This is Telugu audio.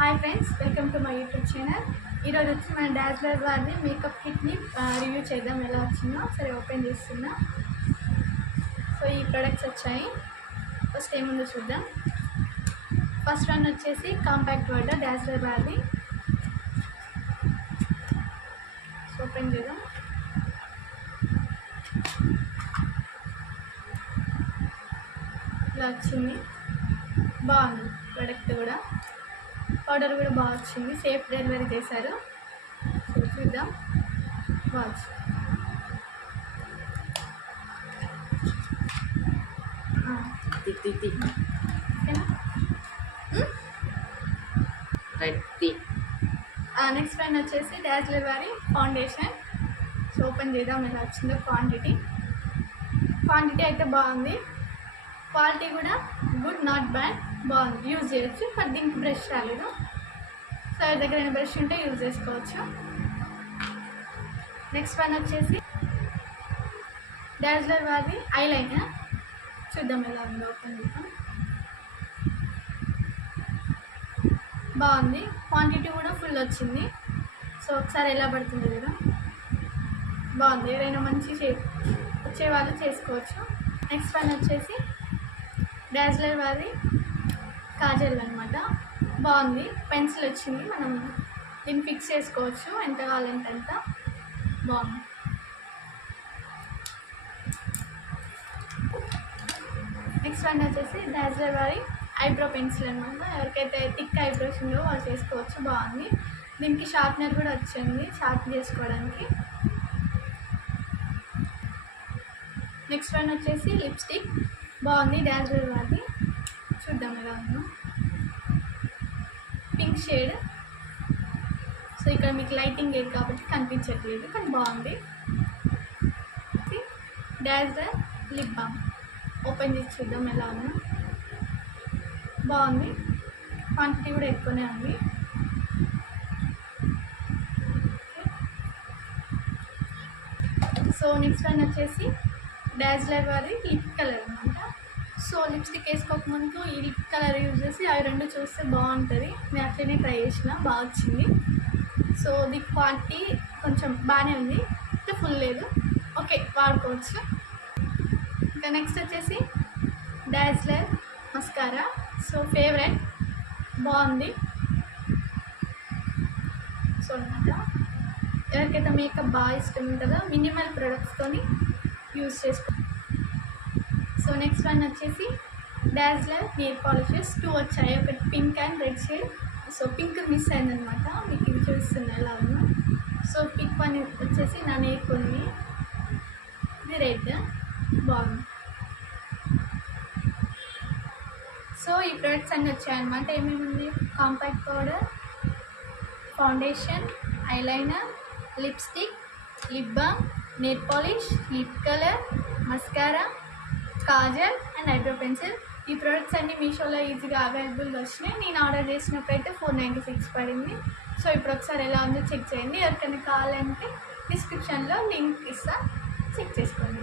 Hi friends, welcome to my YouTube channel. ఈరోజు వచ్చి మన డాజ్లర్ వారిని మేకప్ కిట్ని రివ్యూ చేద్దాం. ఎలా వచ్చిందో సరే ఓపెన్ చేస్తున్నా. సో ఈ ప్రొడక్ట్స్ వచ్చాయి. ఫస్ట్ ఏముందో చూద్దాం. ఫస్ట్ వన్ వచ్చేసి కాంపాక్ట్ పౌడర్ డాజ్లర్ వారిది. సో ఓపెన్ చేద్దాం. ఇలా వచ్చింది, బాగుంది ప్రొడక్ట్ కూడా. పౌడర్ కూడా బాగా వచ్చింది, సేఫ్ డెలివరీ చేశారు. సో చూద్దాం. వాచ్ నెక్స్ట్ వన్ వచ్చేసి డాజ్లర్ వారి ఫౌండేషన్. సో ఓపెన్ చేద్దాం ఎలా వచ్చిందో. క్వాంటిటీ అయితే బాగుంది, క్వాలిటీ కూడా గుడ్, నాట్ బ్యాడ్, బాగుంది, యూజ్ చేయొచ్చు. బట్ దీనికి బ్రష్ రాలేదు. సో దగ్గర బ్రష్ ఉంటే యూజ్ చేసుకోవచ్చు. నెక్స్ట్ వన్ వచ్చేసి డాజ్లర్ వారిది ఐలైనర్. చూద్దాం ఎలా ఉందో. ఓపెన్ చేద్దాం. బాగుంది, క్వాంటిటీ కూడా ఫుల్ వచ్చింది. సో ఒకసారి ఎలా పడుతుంది కదా, బాగుంది. ఏదైనా మంచి షేప్ వచ్చే వాళ్ళు చేసుకోవచ్చు. నెక్స్ట్ వన్ వచ్చేసి డాజ్లర్ వారి కాజల్ అనమాట. బాగుంది, పెన్సిల్ వచ్చింది, మనం దీన్ని ఫిక్స్ చేసుకోవచ్చు ఎంత కావాలంటే అంత. బాగుంది. నెక్స్ట్ వన్ వచ్చేసి డాజ్లర్ వారి ఐబ్రో పెన్సిల్ అనమాట. ఎవరికైతే థిక్ ఐబ్రోస్ ఉందో వాళ్ళు చేసుకోవచ్చు. బాగుంది, దీనికి షార్ప్నర్ కూడా వచ్చింది షార్ప్ చేసుకోవడానికి. నెక్స్ట్ వన్ వచ్చేసి లిప్స్టిక్. బాగుంది డాజ్లర్ వారిది. చూద్దాం ఎలా ఉందో. Pink shade. సో ఇక్కడ మీకు లైటింగ్ లేదు కాబట్టి కనిపించట్లేదు, కానీ బాగుంది. Dazzler lip balm. ఓపెన్ చేసి చూద్దాం ఎలా ఉందో. బాగుంది, క్వాంటిటీ కూడా ఎక్కువనే ఉంది. సో నెక్స్ట్ వన్ వచ్చేసి డాజ్లర్ వారి లిప్ కలర్ అనమాట. సో లిప్స్టిక్ వేసుకోకముందు ఈ లిప్ కలర్ యూజ్ చేసి అవి రెండు చూస్తే బాగుంటుంది. నేను అట్లనే ట్రై చేసిన, బాగా వచ్చింది. సో ది క్వాలిటీ కొంచెం బాగానే ఉంది, అంటే ఫుల్ లేదు, ఓకే వాడుకోవచ్చు. ఇంకా నెక్స్ట్ వచ్చేసి డాజ్లర్ మస్కారా. సో ఫేవరెట్, బాగుంది. సో అనమాట ఎవరికైతే మేకప్ బాగా ఇష్టం ఉంటుందో మినిమల్ ప్రొడక్ట్స్తోని యూజ్ చేసుకో. సో నెక్స్ట్ వన్ వచ్చేసి డాజ్లర్ నెయిల్ పాలిషెస్. 2 వచ్చాయి, ఒకటి pink and red shade. So pink miss అయిందనమాట, మీకు ఇది చూస్తున్నా ఎలా ఉందో. సో పింక్ వన్ వచ్చేసి నా నెయిల్ కొన్ని, ఇది రెడ్, బాగుంది. సో ఈ ప్రొడక్ట్స్ అన్నీ వచ్చాయన్నమాట. ఏమేమి ఉంది? Compact powder, foundation, eyeliner, lipstick, lip balm, nail polish, lip colour, mascara, Kajal and eyebrow pencil. ఈ ప్రొడక్ట్స్ అన్నీ మీషోలో ఈజీగా అవైలబుల్గా వచ్చినాయి. నేను ఆర్డర్ చేసినప్పుడైతే 496 పడింది. సో ఇప్పుడు ఒకసారి ఎలా ఉందో చెక్ చేయండి. ఎవరికైనా కావాలంటే డిస్క్రిప్షన్లో లింక్ ఇస్తా, చెక్ చేసుకోండి.